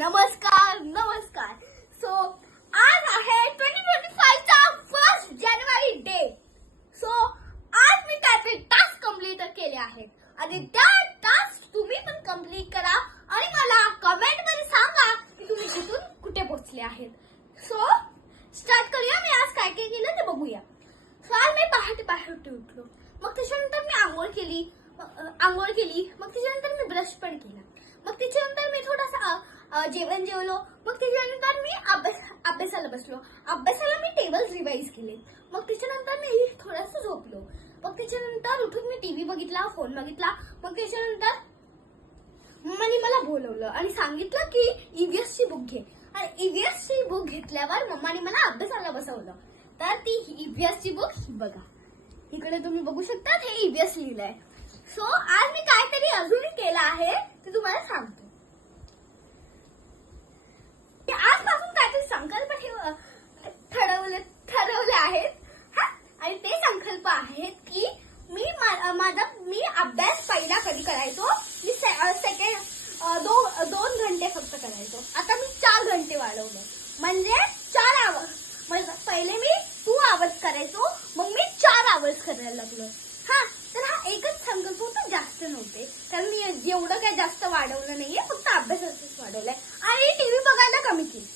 नमस्कार नमस्कार. सो आज आहे 2025 चा 1 जानेवारी डे. सो आज मी काही टास्क कंप्लीट केले आहेत आणि त्या टास्क तुम्ही पण कंप्लीट करा आणि मला कमेंट मध्ये सांगा की तुम्ही इथून कुठे पोहोचले आहेत. सो स्टार्ट करूया. मी आज काय काय केलं ते बघूया. सो आज मी पहाटे उठलो, मग त्याच्यानंतर मी आंघोळ केली, मग त्याच्यानंतर मी ब्रश पण केला, मग त्याच्यानंतर मी थोडासा जेवण जेवलो, मग त्याच्यानंतर मी अभ्यासाला बसलो. अभ्यासाला मी टेबल्स रिवाइज केले, मग त्याच्यानंतर मी थोडंसं झोपलो, मग त्याच्यानंतर उठून मी टीव्ही बघितला, फोन बघितला, मग त्याच्यानंतर मम्माने मला बोलवलं आणि सांगितलं की ईव्हीएस ची बुक घे. आणि ईव्हीएस ची बुक घेतल्यावर मम्माने मला अभ्यासाला बसवलं. तर ती ईव्हीएस ची बुक बघा, इकडे तुम्ही बघू शकता हे ईव्हीएस लिहिलंय. सो आज मी काहीतरी अजून केलं आहे ते तुम्हाला सांगतो. आजपासून काहीतरी संकल्प ठरवले आहेत आणि ते संकल्प आहेत की मी अभ्यास पहिला कधी करायचो, मी सेकंड 2 घंटे फक्त करायचो. आता मी 4 घंटे वाढवलं, म्हणजे 4 आवर्स. पहिले मी 2 आवर्स करायचो, मग मी 4 आवर्स करायला लागलो. तर हा एकच संकल्प होता, जास्त नव्हते, कारण मी एवढं काय जास्त वाढवलं नाहीये, फक्त अभ्यासाचंच वाढवलंय आणि टीव्ही बघायला कमी केली.